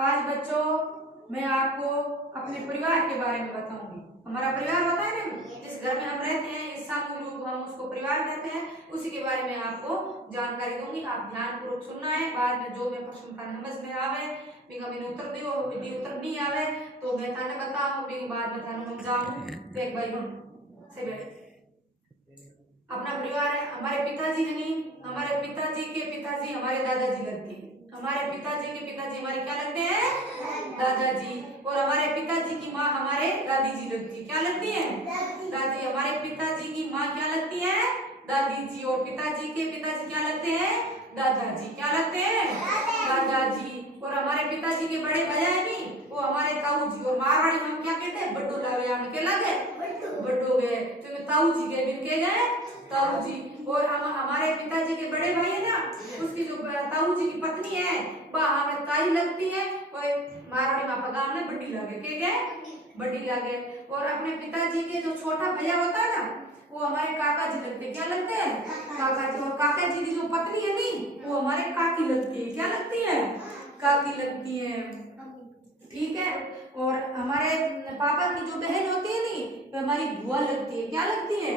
आज बच्चों मैं आपको अपने परिवार के बारे में बताऊंगी। हमारा परिवार होता है ना, जिस घर में हम रहते हैं, इस समूह रूप हम उसको परिवार कहते हैं, उसी के बारे में आपको जानकारी दूंगी। आप ध्यानपूर्वक सुनना है। बाद में जो मैं प्रश्न था समझ में आवे बिगा मैंने उत्तर दियो, यदि उत्तर नहीं आवे तो मैं थाने बताऊं, बिगा बाद में थाने समझाऊं। तो एक भाई हम से बैठ अपना परिवार है। हमारे पिताजी है नहीं, हमारे पिताजी के पिताजी हमारे दादाजी लगते हैं। हमारे पिताजी के पिताजी हमारे क्या लगते हैं? दादाजी। और हमारे पिताजी की माँ हमारे दादी जी लगती है। क्या लगती है? दादी। हमारे पिताजी की माँ क्या लगती है? दादी जी। और पिताजी के पिताजी क्या लगते हैं? दादाजी। क्या लगते हैं? दादाजी। और हमारे पिताजी के बड़े भैया है नहीं, वो हमारे ताऊ जी। और मारवाड़ी में हम क्या कहते हैं? बड्डो लावे। हम क्या लगे? बड्डो गए। तो ताऊ जी गए, बिन के गए ताऊ जी। और हम हमारे पिताजी के बड़े भाई है ना, उसकी जो ताऊ जी की पत्नी है वह हमें ताई लगती है। और मारवाड़ी मापा गांव में बड्डी लागे। के गए? बड्डी लागे। और अपने पिताजी के जो छोटा भैया होता है ना, वो हमारे काका जी लगते हैं। क्या लगते हैं? काका जी। और काका जी की जो पत्नी है नहीं, वो हमारे काकी लगती है। क्या लगती है? काकी लगती है। ठीक है। और हमारे पापा की जो बहन होती है नहीं, वो हमारी बुआ लगती है। क्या लगती है?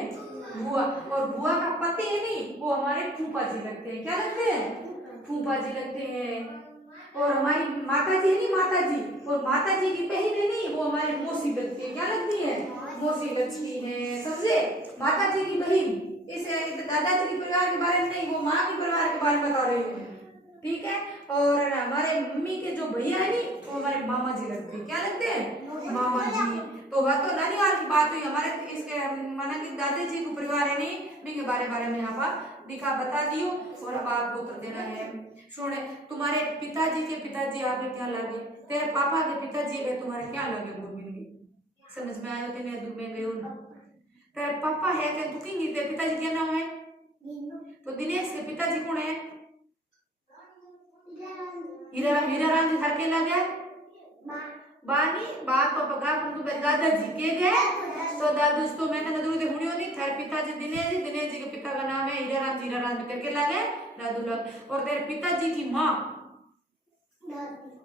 बुआ। और बुआ का पति है नहीं, वो हमारे फूफा जी लगते हैं। क्या लगते हैं? फूफा जी लगते हैं। और हमारी माता जी है नहीं, माता जी, और माता जी की बहन है नहीं, वो हमारे मौसी लगती है। क्या लगती है? मौसी लगती है। सबसे माता जी की बहन, इस दादाजी के परिवार के बारे में नहीं, वो माँ के परिवार के बारे में बता रही हूँ। ठीक है। और हमारे मम्मी के जो भैया है नहीं, वो हमारे मामा जी लगते हैं। क्या लगते हैं? मामा जी। तो वह तो नानीवाल की बात हुई। हमारे इसके माना कि दादाजी को परिवार है नहीं, के बारे में आप दिखा बता दियो। और अब आपको उत्तर देना है। सुने, तुम्हारे पिताजी के पिताजी आपके क्या लगे? तेरे पापा के पिताजी है तुम्हारे क्या लगे? समझ में आयो? तेने दूर में गयो ना? तेरे पापा है क्या दुखी? तेरे पिताजी क्या नाम है? तो दिनेश के पिताजी कौन है? हीराराम जी थार के लगे? बानी बात तो पगा पर तू दादाजी के गए। तो दादू तो मैं तने दूर दे हुनियो नहीं। थारे पिताजी दिनेश जी के पिता का नाम है हीराराम जी। हीराराम जी करके लगे दादू लग। और तेरे पिताजी की माँ,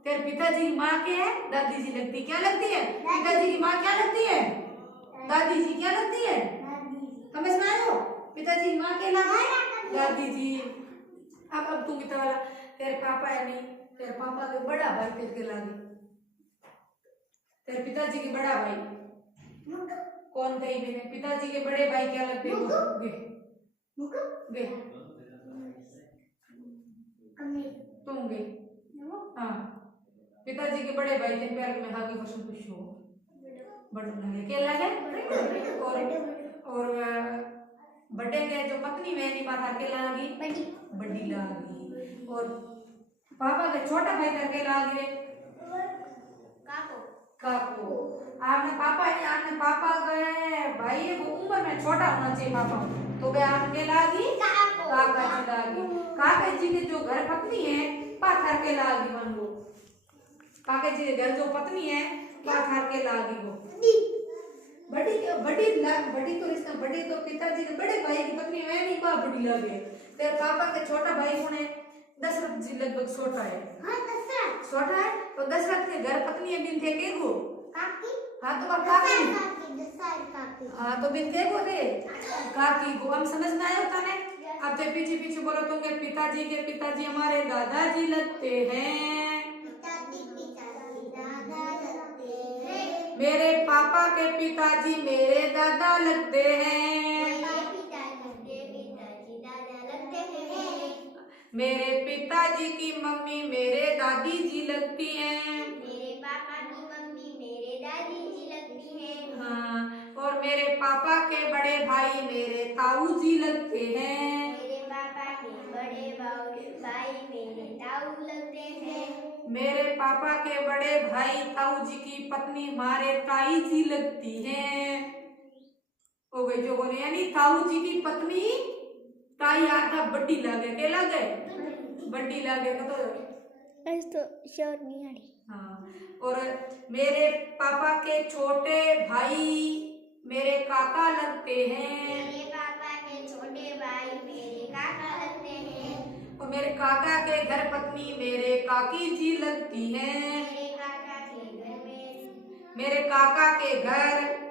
तेरे पिताजी की माँ के है दादी जी लगती। क्या लगती है? पिताजी की माँ क्या लगती है? दादी जी। क्या लगती है? समझ में आयो? पिताजी की माँ के लगे दादी जी। अब तू कितना वाला? तेरे पापा है नहीं, तेरे पापा के बड़ा भाई तेरे लागे। तेरे पिताजी के बड़ा भाई कौन थे? मेरे पिताजी के बड़े भाई क्या लगते हैं? गे तुम गे। हाँ, पिताजी के बड़े भाई थे। पैर में हाथी पशु पुष्य हो बड़े लगे। क्या लगे? और बड़े के जो पत्नी मेरी माता के लागी बड़ी लागी। और पापा के छोटा भाई करके लागे काको। आपने पापा है, आपने पापा गए भाई वो उम्र में छोटा होना चाहिए पापा, तो वे आपके लागी काका जी लागी। काका जी की जो घर पत्नी है पाथर के लागी मन वो। काका जी के घर जो पत्नी है पाथर के लागी वो। बड़ी बड़ी बड़ी तो रिश्ता बड़ी तो पिताजी के बड़े भाई की पत्नी है नहीं, बा बड़ी लागे। तेरे पापा के छोटा भाई कौन है? दशरथ जी लगभग छोटा है। छोटा है। तो दशरथ के घर पत्नी है बिन थे के गो काकी। हाँ तो काकी। हाँ तो बिन के गो रे काकी को। हम समझ में आया था ने? अब तो पीछे पीछे बोलो तो पिताजी के पिताजी हमारे दादाजी लगते हैं। मेरे पापा के पिताजी मेरे दादा लगते हैं। मेरे पिताजी की मम्मी मेरे दादी जी लगती हैं। मेरे पापा की मम्मी मेरे दादी जी लगती हैं। हाँ, और मेरे पापा के बड़े भाई मेरे ताऊ जी लगते हैं। मेरे पापा के बड़े भाई मेरे ताऊ लगते हैं। मेरे पापा के बड़े भाई ताऊ जी की पत्नी हमारे ताई जी लगती हैं। हो गई जो बोले, यानी ताऊ जी की पत्नी ताई आधा बड्डी लागे। के लागे? बड्डी लागे तो श्योर नहीं आ रही। हाँ। और मेरे पापा के छोटे भाई मेरे काका लगते हैं। मेरे पापा के छोटे भाई मेरे काका लगते हैं। और मेरे काका के घर पत्नी मेरे काकी जी लगती हैं। मेरे काका के घर